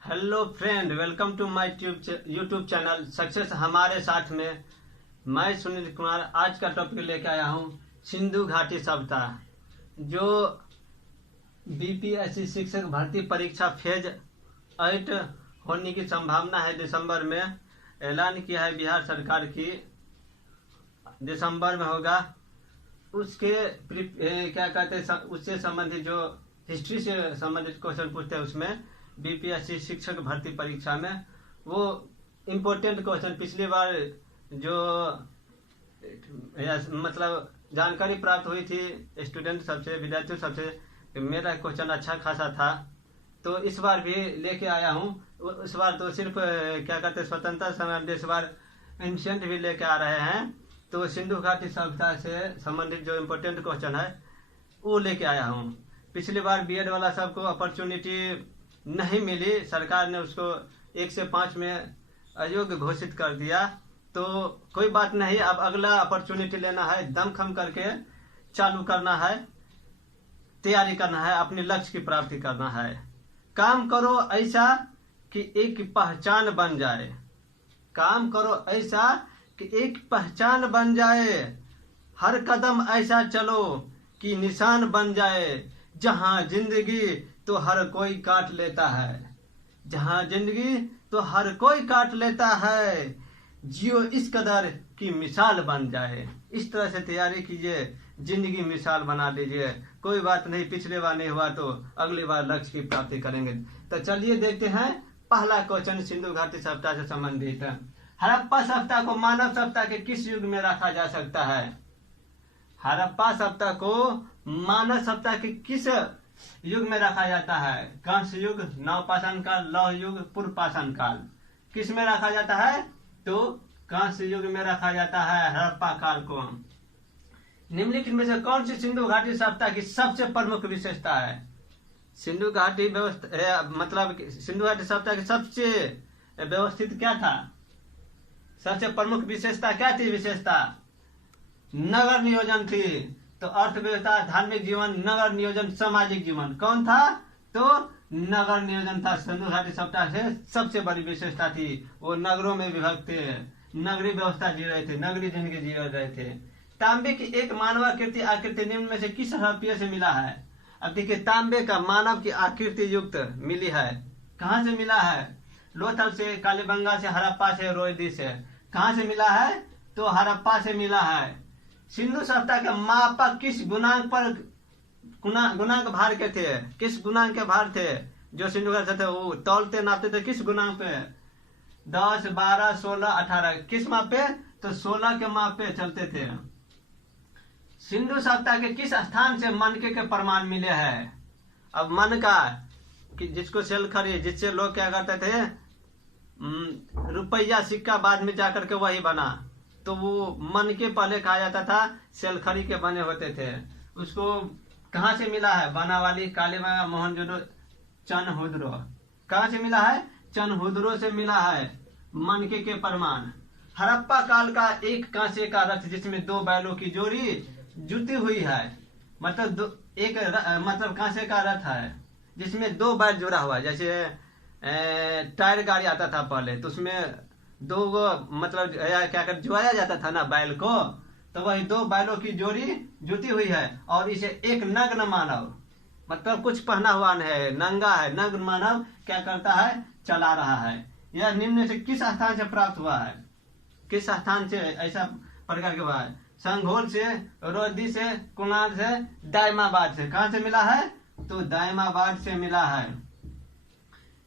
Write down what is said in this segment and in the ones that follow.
Hello friend, welcome to my YouTube channel success हमारे साथ में। मैं सुनील कुमार आज का टॉपिक लेकर आया हूँ सिंधु घाटी सप्ताह। जो बीपीएससी शिक्षक भर्ती परीक्षा फेज 8 होने की संभावना है। दिसंबर में ऐलान किया है बिहार सरकार की, दिसंबर में होगा। उसके क्या कहते हैं, उससे संबंधित जो हिस्ट्री से संबंधित क्वेश्चन पूछते हैं उसमें बीपीएससी शिक्षक भर्ती परीक्षा में वो इम्पोर्टेंट क्वेश्चन पिछली बार जो मतलब जानकारी प्राप्त हुई थी स्टूडेंट सबसे, विद्यार्थियों सबसे, मेरा क्वेश्चन अच्छा खासा था। तो इस बार भी लेके आया हूँ। इस बार तो सिर्फ क्या कहते हैं स्वतंत्रता संग्राम, इस बार एंशिएंट भी लेके आ रहे हैं। तो सिंधु घाटी सभ्यता से संबंधित जो इम्पोर्टेंट क्वेश्चन है वो लेके आया हूँ। पिछली बार बीएड वाला सबको अपॉर्चुनिटी नहीं मिली, सरकार ने उसको 1 से 5 में अयोग्य घोषित कर दिया। तो कोई बात नहीं, अब अगला अपॉर्चुनिटी लेना है, दमखम करके चालू करना है, तैयारी करना है, अपने लक्ष्य की प्राप्ति करना है। काम करो ऐसा कि एक पहचान बन जाए, काम करो ऐसा कि एक पहचान बन जाए, हर कदम ऐसा चलो कि निशान बन जाए। जहां जिंदगी तो हर कोई काट लेता है, जहां जिंदगी तो हर कोई काट लेता है, जियो इस कदर की मिसाल बन जाए। इस तरह से तैयारी कीजिए, जिंदगी मिसाल बना लीजिए। कोई बात नहीं, पिछले बार नहीं हुआ तो अगली बार लक्ष्य की प्राप्ति करेंगे। तो चलिए देखते हैं पहला क्वेश्चन सिंधु घाटी सभ्यता से संबंधित है। हड़प्पा सभ्यता को मानव सभ्यता के किस युग में रखा जा सकता है? हड़प्पा सभ्यता को मानव सभ्यता के किस युग में रखा जाता है? कांस्य युग, नवपाषाण काल, लौह युग, पूर्व पाषाण काल। किस में रखा जाता है? तो कांस्य युग में रखा जाता है हड़प्पा काल को। निम्नलिखित में से कौन सी सिंधु घाटी सभ्यता की सबसे प्रमुख विशेषता है? सिंधु घाटी व्यवस्था मतलब सिंधु घाटी सभ्यता की सबसे व्यवस्थित क्या था? सबसे प्रमुख विशेषता क्या थी? विशेषता नगर नियोजन थी। तो अर्थव्यवस्था, धार्मिक जीवन, नगर नियोजन, सामाजिक जीवन कौन था? तो नगर नियोजन था। सिंधु घाटी सभ्यता से सबसे बड़ी विशेषता थी। वो नगरों में विभक्त थे, नगरीय व्यवस्था जी रहे थे, नगरीय जिंदगी जी रहे थे। तांबे की एक मानवाकृति आकृति निम्न में से किस हड़प्पीय से मिला है? अब देखिए, तांबे का मानव की आकृति युक्त मिली है। कहाँ से मिला है? लोथल से, कालीबंगा से, हड़प्पा से, रोहिणी से। कहाँ से मिला है? तो हड़प्पा से मिला है। सिंधु सभ्यता के मापक किस गुणांक पर गुणांक भार के थे? किस गुणांक के भार थे जो सिंधु घाटी थे? वो तौलते नापते थे किस गुणांक पे? 10, 12, 16, 18। किस माप पे? तो 16 के माप पे चलते थे। सिंधु सभ्यता के किस स्थान से मनके के प्रमाण मिले हैं? अब मन का कि जिसको सेलखरी, जिससे लोग क्या करते थे, रुपया सिक्का बाद में जाकर के वही बना। तो वो मन के पहले कहा जाता था, सेलखरी के बने होते थे। उसको कहाँ से मिला है? बनावाली, कालीबंगा, मोहनजोदड़ो, चनहुद्रो। कहाँ से मिला है? चनहुद्रो से मिला है मनके के प्रमाण। हड़प्पा काल का एक कांसे का रथ जिसमें 2 बैलों की जोड़ी जुटी हुई है, मतलब मतलब कांसे का रथ है जिसमें 2 बैल जुड़ा हुआ है। जैसे टायर गाड़ी आता था पहले, तो उसमें 2 मतलब क्या कर जुआया जाता था ना बैल को, तो वही 2 बैलों की जोड़ी जुटी हुई है। और इसे एक नग्न मानव, मतलब कुछ पहना हुआ है, नंगा है, नग्न मानव क्या करता है? चला रहा है। यह निम्न से किस स्थान से प्राप्त हुआ है? किस स्थान से ऐसा प्रकार के हुआ है? संघोल से, रोहिणी से, कुणाल से, दायमाबाद से। कहाँ से मिला है? तो दायमाबाद से मिला है।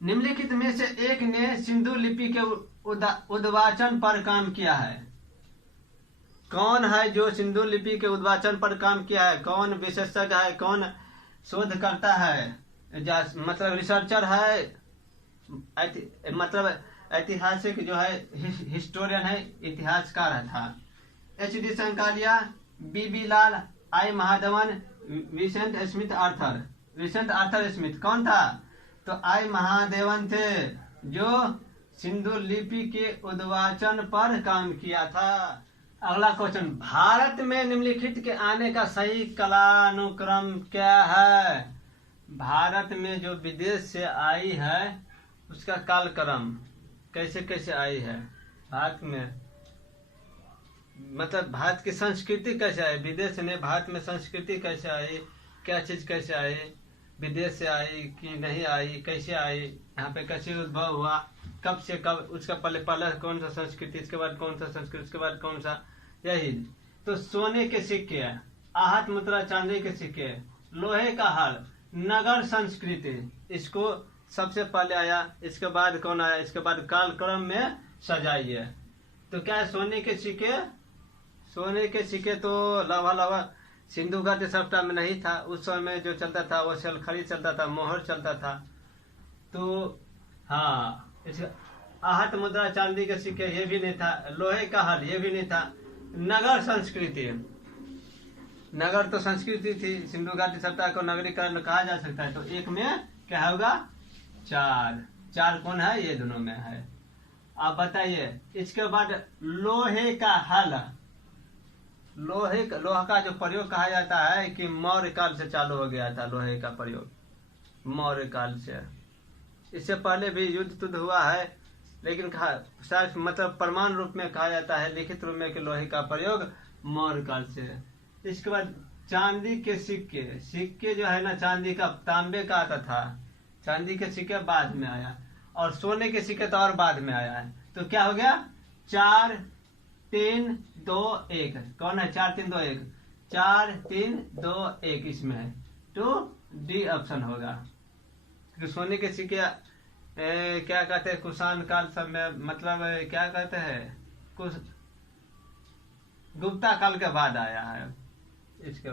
निम्नलिखित में से एक ने सिंधु लिपि के उद्वाचन पर काम किया है। कौन है जो सिंधु लिपि के उद्वाचन पर काम किया है? कौन विशेषज्ञ है? कौन शोध करता है? मतलब रिसर्चर है, मतलब ऐतिहासिक जो है, हिस्टोरियन है, इतिहासकार था। HD Sankalia, BB Lal, I Mahadevan, Vincent Smith Arthur. Vincent Arthur Smith कौन था? तो I महादेवन थे जो सिंधु लिपि के उद्वाचन पर काम किया था। अगला क्वेश्चन, भारत में निम्नलिखित के आने का सही कालानुक्रम क्या है? भारत में जो विदेश से आई है उसका कालक्रम कैसे कैसे आई है भारत में, मतलब भारत की संस्कृति कैसे आई, विदेश ने भारत में संस्कृति कैसे आई, क्या चीज कैसे आई, विदेश से आई कि नहीं आई, कैसे आई, यहाँ पे कैसे उद्भव हुआ, कब से कब, उसका पहले कौन सा संस्कृति, इसके बाद कौन सा संस्कृति, उसके बाद कौन सा, यही। तो सोने के सिक्के, आहत मुद्रा, चांदी के सिक्के, लोहे का हल, नगर संस्कृति, इसको सबसे पहले आया। इसके बाद कौन आया, इसके बाद कालक्रम में सजाइए। तो क्या है, सोने के सिक्के, सोने के सिक्के तो लगभग सिंधु घाटी सप्ताह में नहीं था। उस समय जो चलता था वो शलखड़ी चलता था, मोहर चलता था। तो हाँ, आहट मुद्रा, चांदी के सिक्के ये भी नहीं था, लोहे का हल ये भी नहीं था। नगर संस्कृति, नगर तो संस्कृति थी, सिंधु घाटी सप्ताह को नगरीकरण कहा जा सकता है। तो एक में क्या होगा, चार कौन है, ये दोनों में है। आप बताइए। इसके बाद लोहे का हल, लोहा का जो प्रयोग कहा जाता है कि मौर्य काल से चालू हो गया था लोहे का प्रयोग, मौर्य काल से। इससे पहले भी युद्ध हुआ है, लेकिन शायद मतलब प्रमाण रूप में कहा जाता है, लिखित रूप में कि लोहे का प्रयोग मौर्य काल से। इसके बाद चांदी के सिक्के, सिक्के जो है ना चांदी का, तांबे का आता था, चांदी के सिक्के बाद में आया, और सोने के सिक्के तो और बाद में आया है। तो क्या हो गया, 4 3 2 1, कौन है 4 3 2 1, 4 3 2 1, इसमें है तो डी ऑप्शन होगा। क्योंकि सोने के सिक्के क्या कहते हैं, कुषाण काल समय, मतलब क्या कहते हैं, कुछ गुप्ता काल के बाद आया है इसके।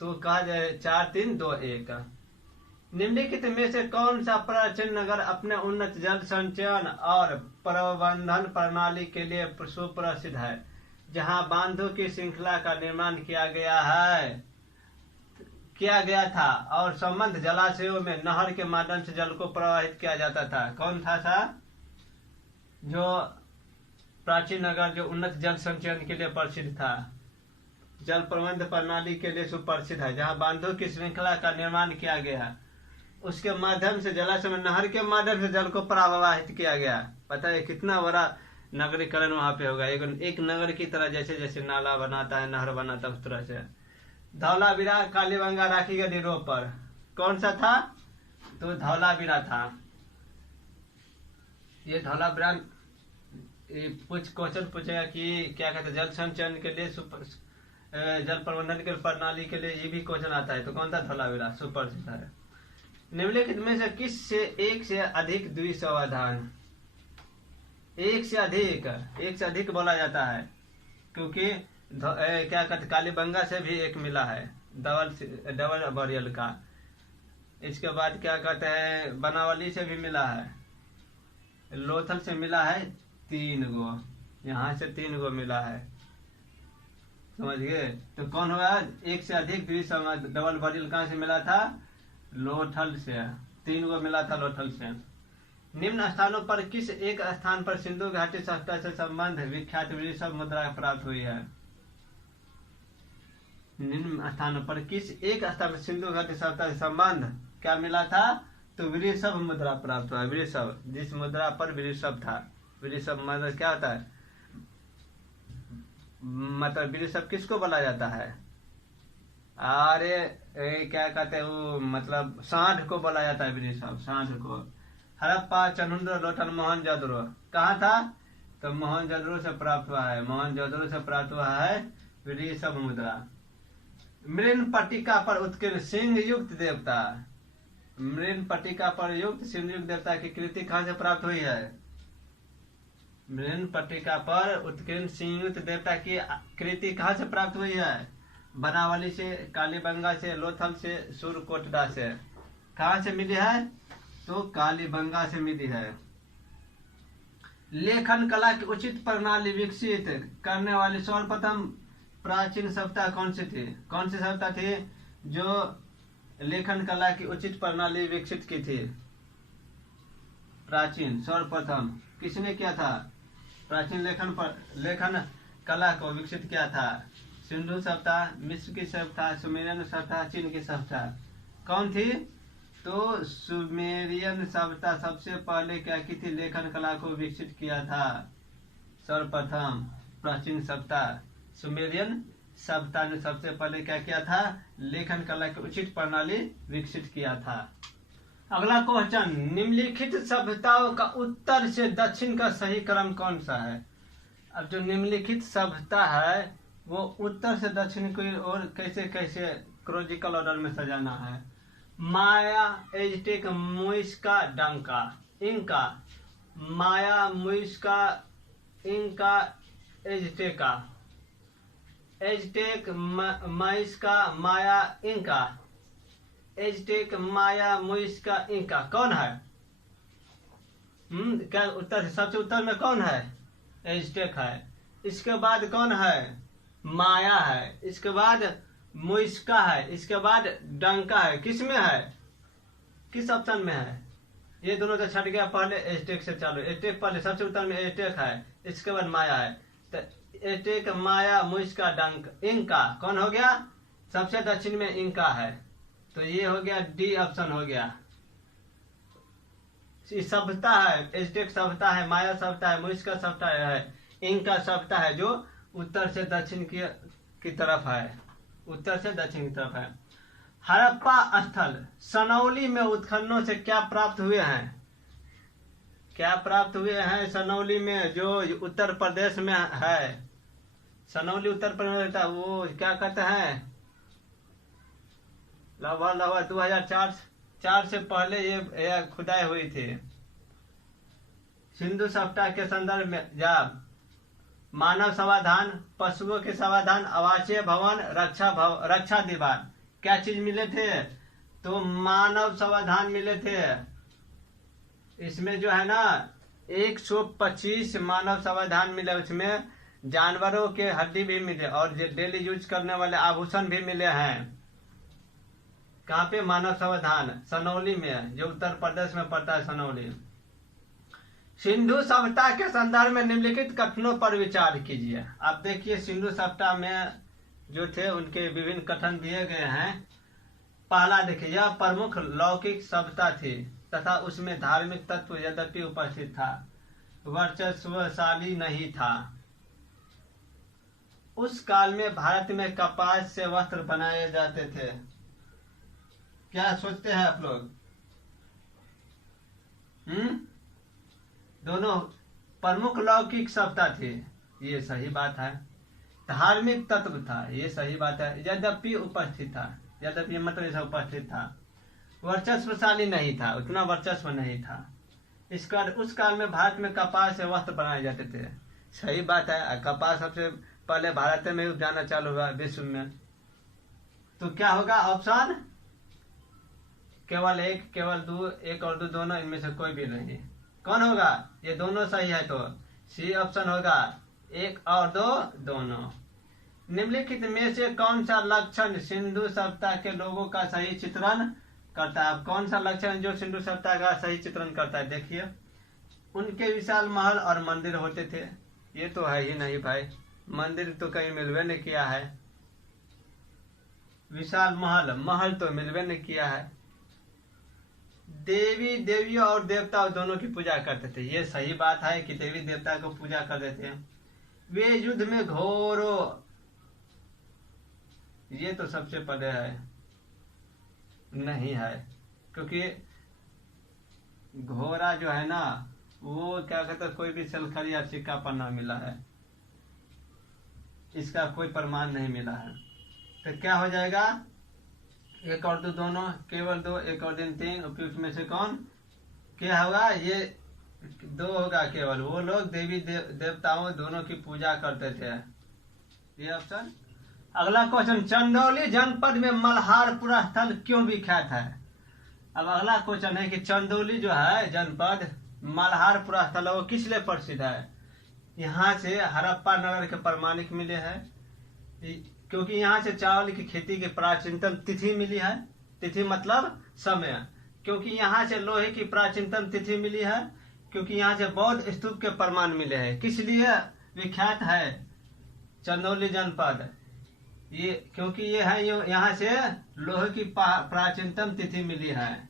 तो कहा जाए 4 3 2 1। निम्नलिखित में से कौन सा प्राचीन नगर अपने उन्नत जल संचयन और प्रबंधन प्रणाली के लिए सुप्रसिद्ध है, जहां बांधों की श्रृंखला का निर्माण किया गया था और संबंध जलाशयों में नहर के माध्यम से जल को प्रवाहित किया जाता था। कौन था जो प्राचीन नगर जो उन्नत जल संचयन के लिए प्रसिद्ध था, जल प्रबंध प्रणाली के लिए सुप्रसिद्ध है, जहां बांधों की श्रृंखला का निर्माण किया गया, उसके माध्यम से जलाशय में नहर के माध्यम से जल को प्रवाहित किया गया। पता है कितना बड़ा नगरीकरण वहां पे होगा, एक नगर की तरह, जैसे जैसे नाला बनाता है, नहर बनाता है, उस तरह से। धौलावीरा, कालीबंगा, राखी गढ़ी पर कौन सा था, तो धौलावीरा था। ये धौलावीरा कुछ क्वेश्चन पूछेगा कि क्या कहते हैं, जल संचयन के लिए जल प्रबंधन के प्रणाली के लिए ये भी क्वेश्चन आता है। तो कौन था, धौलावीरा सुप्रसिद्ध है। निम्नलिखित में से किस से एक से अधिक द्विसमाधान, एक से अधिक बोला जाता है, क्योंकि क्या कहते, कालीबंगा से भी एक मिला है, डबल बरियल का। इसके बाद क्या कहते हैं, बनावली से भी मिला है, लोथल से मिला है 3 गो, यहाँ से 3 गो मिला है, समझ गए। तो कौन होगा, एक से अधिक द्विसमाधान, डबल बरियल कहाँ से मिला था, लोथल से, 3 गो मिला था लोथल से। निम्न स्थानों पर किस एक स्थान पर सिंधु घाटी सभ्यता से संबंध विख्यात वृषभ मुद्रा प्राप्त हुई है। निम्न स्थानों पर किस एक स्थान पर सिंधु घाटी सभ्यता से संबंध क्या मिला था, तो वृषभ मुद्रा प्राप्त हुआ। वृषभ, जिस मुद्रा पर वृषभ था, वृषभ मतलब क्या होता है, मतलब वृषभ किसको बोला जाता है, अरे क्या कहते हैं वो, मतलब सांड को बोला जाता है वृषभ, सांड को। हड़प्पा, चनुंद्र, लोटन, मोहनजोदड़ो कहाँ था, तो मोहनजोदड़ो से प्राप्त हुआ है, मोहनजोदड़ो से प्राप्त हुआ है वृषभ मुद्रा। मृन पट्टिका पर उत्कीर्ण सिंह युक्त देवता, मृन पट्टिका पर युक्त सिंह युक्त देवता की कृति कहाँ से प्राप्त हुई है, मृन पट्टिका पर उत्कीर्ण सिंह युक्त देवता की कृति कहाँ से प्राप्त हुई है, बनावली से, कालीबंगा से, लोथल से, सूरकोटड़ा से। कहाँ से मिली है, तो कालीबंगा से मिली है। लेखन कला की उचित प्रणाली विकसित करने वाली सर्वप्रथम प्राचीन सभ्यता कौन सी थी, कौन सी सभ्यता थी जो लेखन कला की उचित प्रणाली विकसित की थी, प्राचीन सर्वप्रथम किसने किया था, प्राचीन लेखन कला को विकसित किया था, सिंधु सभ्यता, मिस्र की सभ्यता, सुमेरियन सभ्यता, चीन की सभ्यता, कौन थी, तो सुमेरियन सभ्यता सबसे पहले क्या की थी? लेखन कला को विकसित किया था। सर्वप्रथम प्राचीन सभ्यता सुमेरियन सभ्यता ने सबसे पहले क्या किया था? लेखन कला की उचित प्रणाली विकसित किया था। अगला क्वेश्चन, निम्नलिखित सभ्यताओं का उत्तर से दक्षिण का सही क्रम कौन सा है? अब जो निम्नलिखित सभ्यता है वो उत्तर से दक्षिण की ओर कैसे कैसे क्रोनोलॉजिकल ऑर्डर में सजाना है? माया, एज़टेक, मुइस्का, डंका, इंका। माया, मुइस्का, इंका, एज़टेका। एज़टेक, मुइस्का, माया, इंका। एज़टेक, माया, मुइस्का, इंका कौन है? क्या उत्तर? सबसे उत्तर में कौन है? एज़टेक है। इसके बाद कौन है? माया है। इसके बाद मुइस्का है। इसके बाद डंका है। किस में है? किस ऑप्शन में है? ये दोनों तो छट गया। पहले एज़टेक से चालू। एज़टेक पहले, सबसे उत्तर में एज़टेक है। इसके बाद माया है। तो एज़टेक, माया, मुइस्का, डंका, इंका कौन हो गया? सबसे दक्षिण में इंका है। तो ये हो गया डी ऑप्शन हो गया। सभ्यता है, एज़टेक सभ्यता है, माया सभ्यता है, मुइस्का सभ्यता है, इंका सभ्यता है जो उत्तर से दक्षिण की तरफ है। उत्तर से दक्षिण की तरफ है। हड़प्पा स्थल सनौली में उत्खननों से क्या प्राप्त हुए हैं? क्या प्राप्त हुए हैं सनौली में, जो उत्तर प्रदेश में है? सनौली उत्तर प्रदेश में, वो क्या कहते हैं? लगभग 2004 से पहले ये खुदाई हुई थी। सिंधु सभ्यता के संदर्भ में जब मानव समाधान, पशुओं के समाधान, आवासीय भवन, रक्षा दीवार, क्या चीज मिले थे? तो मानव समाधान मिले थे। इसमें जो है ना 125 मानव समाधान मिले। उसमें जानवरों के हड्डी भी मिले और डेली यूज करने वाले आभूषण भी मिले हैं। कहाँ पे? मानव समाधान सनौली में, जो उत्तर प्रदेश में पड़ता है सनौली। सिंधु सभ्यता के संदर्भ में निम्नलिखित कथनों पर विचार कीजिए। आप देखिए सिंधु सभ्यता में जो थे उनके विभिन्न कथन दिए गए हैं। पहला देखिए, यह प्रमुख लौकिक सभ्यता थी तथा उसमें धार्मिक तत्व यद्यपि उपस्थित था, वर्चस्वशाली नहीं था। उस काल में भारत में कपास से वस्त्र बनाए जाते थे। क्या सोचते हैं आप लोग? दोनों प्रमुख लौकिक सभ्यता थी, ये सही बात है। धार्मिक तत्व था, ये सही बात है। यद्यपि उपस्थित था, यद्यपि मतलब ऐसा उपस्थित था। वर्चस्वशाली नहीं था, उतना वर्चस्व नहीं था। उस काल में भारत में कपास से वस्त्र बनाए जाते थे। सही बात है। कपास सबसे पहले भारत में उपजाना चालू हुआ विश्व में। तो क्या होगा ऑप्शन? केवल एक, केवल दो, एक और दो, दोनों, इनमें से कोई भी नहीं। कौन होगा? ये दोनों सही है तो सी ऑप्शन होगा, एक और दो, दोनों। निम्नलिखित में से कौन सा लक्षण सिंधु सभ्यता के लोगों का सही चित्रण करता है? कौन सा लक्षण जो सिंधु सभ्यता का सही चित्रण करता है? देखिए, उनके विशाल महल और मंदिर होते थे। ये तो है ही नहीं भाई, मंदिर तो कहीं मिलवे नहीं किया है। विशाल महल तो मिलवे नहीं किया है। देवी देवियों और देवताओं दोनों की पूजा करते थे। ये सही बात है कि देवी देवता को पूजा करते थे। वे युद्ध में घोड़ों, ये तो सबसे पहले है, नहीं है, क्योंकि घोड़ा जो है ना वो क्या कहते हैं, कोई भी सलखरी या सिक्का पर ना मिला है, इसका कोई प्रमाण नहीं मिला है। तो क्या हो जाएगा? एक और दो, दोनों, केवल दो, एक और दिन, तीन। उपयुक्त में से कौन क्या होगा? ये दो होगा केवल। वो लोग देवी देवताओं दोनों की पूजा करते थे। ये ऑप्शन। अगला क्वेश्चन, चंदौली जनपद में मल्हारपुरा स्थल क्यों विख्यात है? अब अगला क्वेश्चन है कि चंदौली जो है जनपद, मल्हारपुरा स्थल, वो किस लिए प्रसिद्ध है? यहाँ से हड़प्पा नगर के प्रमाणिक मिले हैं, क्योंकि यहाँ से चावल की खेती की प्राचीनतम तिथि मिली है। तिथि मतलब समय। क्योंकि यहाँ से लोहे की प्राचीनतम तिथि मिली है, क्योंकि यहाँ से बौद्ध स्तूप के प्रमाण मिले हैं। किस लिए विख्यात है चंदौली जनपद? ये क्योंकि ये है, यहाँ से लोहे की प्राचीनतम तिथि मिली है।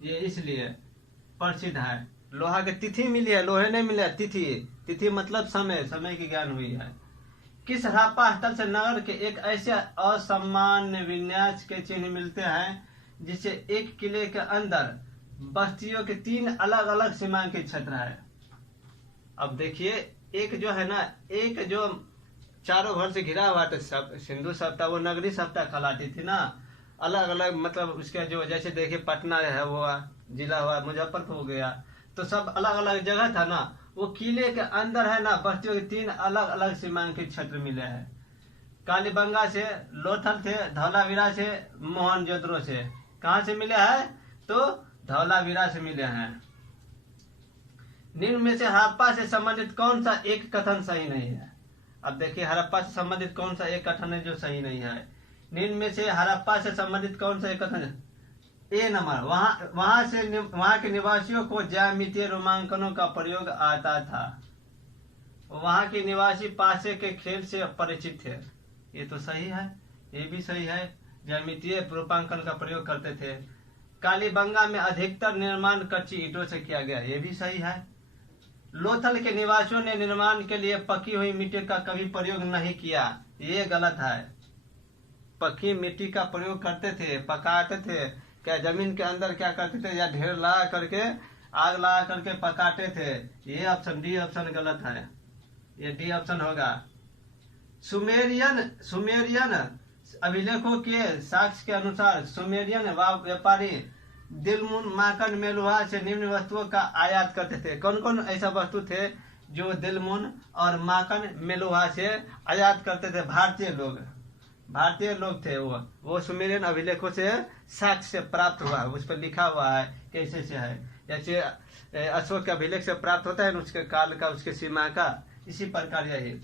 ये इसलिए प्रसिद्ध है। लोहा की तिथि मिली है, लोहे नहीं मिले, तिथि। तिथि मतलब समय, समय की ज्ञान हुई है। किस हड़प्पा स्थल से नगर के एक ऐसे असामान्य विन्यास के चिन्ह मिलते हैं जिसे एक किले के अंदर बस्तियों के 3 अलग अलग सीमांकित क्षेत्र है। अब देखिए, एक जो है ना, एक जो चारों घर से घिरा हुआ था, सब सिंधु सभ्यता, वो नगरी सभ्यता कहलाती थी ना। अलग अलग मतलब उसके जो, जैसे देखिए पटना है वो जिला हुआ, मुजफ्फरपुर हो गया, तो सब अलग अलग जगह था ना। वो किले के अंदर है ना, बस्तियों के 3 अलग अलग सीमांकित क्षेत्र मिले हैं। कालीबंगा से, लोथल से, धौलावीरा से, मोहनजोदड़ो से। कहाँ से मिले हैं? तो धौलावीरा से मिले हैं। निम्न में से हड़प्पा से संबंधित कौन सा एक कथन सही नहीं है? अब देखिए, हड़प्पा से संबंधित कौन सा एक कथन है जो सही नहीं है? निम्न में से हड़प्पा से संबंधित कौन सा एक कथन है? ए नंबर, वहां के निवासियों को ज्यामितीय रोमांकनों का प्रयोग आता था। वहां के निवासी पासे के खेल से परिचित थे। ये तो सही है, ये भी सही है, ज्यामितीय रूपांकन का प्रयोग करते थे। कालीबंगा में अधिकतर निर्माण कच्ची ईंटों से किया गया, ये भी सही है। लोथल के निवासियों ने निर्माण के लिए पकी हुई मिट्टी का कभी प्रयोग नहीं किया, ये गलत है। पकी मिट्टी का प्रयोग करते थे, पकाते थे। क्या जमीन के अंदर क्या करते थे? या ढेर लगा करके, आग लगा करके पकाते थे। ये ऑप्शन, डी ऑप्शन गलत है, ये डी ऑप्शन होगा। सुमेरियन अभिलेखों के साक्ष्य के अनुसार सुमेरियन व्यापारी दिलमुन, माकन, मेलुहा से निम्न वस्तुओं का आयात करते थे। कौन कौन ऐसा वस्तु थे जो दिलमुन और माकन, मेलुहा से आयात करते थे? भारतीय लोग थे। वो सुमेरियन अभिलेखों से साक्ष्य से प्राप्त हुआ, उस पर लिखा हुआ है कैसे से है। जैसे अशोक के अभिलेख से प्राप्त होता है ना, उसके काल का, उसके सीमा का, इसी प्रकार यही।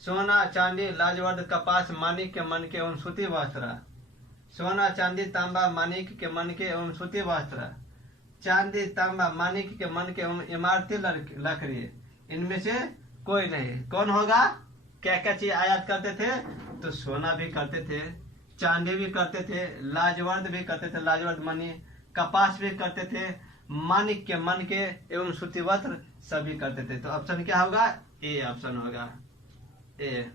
सोना, चांदी, लाजवर्द, कपास, माणिक्य, मनके एवं सूती वस्त्र। सोना, चांदी, तांबा, माणिक्य के मनके एवं सूती वस्त्र। चांदी, तांबा, माणिक्य के मनके एवं इमारती लकड़ी, इनमें से कोई नहीं। कौन होगा? क्या क्या चीज आयात करते थे? तो सोना भी करते थे, चांदी भी करते थे, लाजवर्द भी करते थे, लाजवर्द मणि, कपास भी करते थे, माणिक्य, मनके एवं सूती वस्त्र सभी करते थे। तो ऑप्शन क्या होगा? ए ऑप्शन होगा, ए।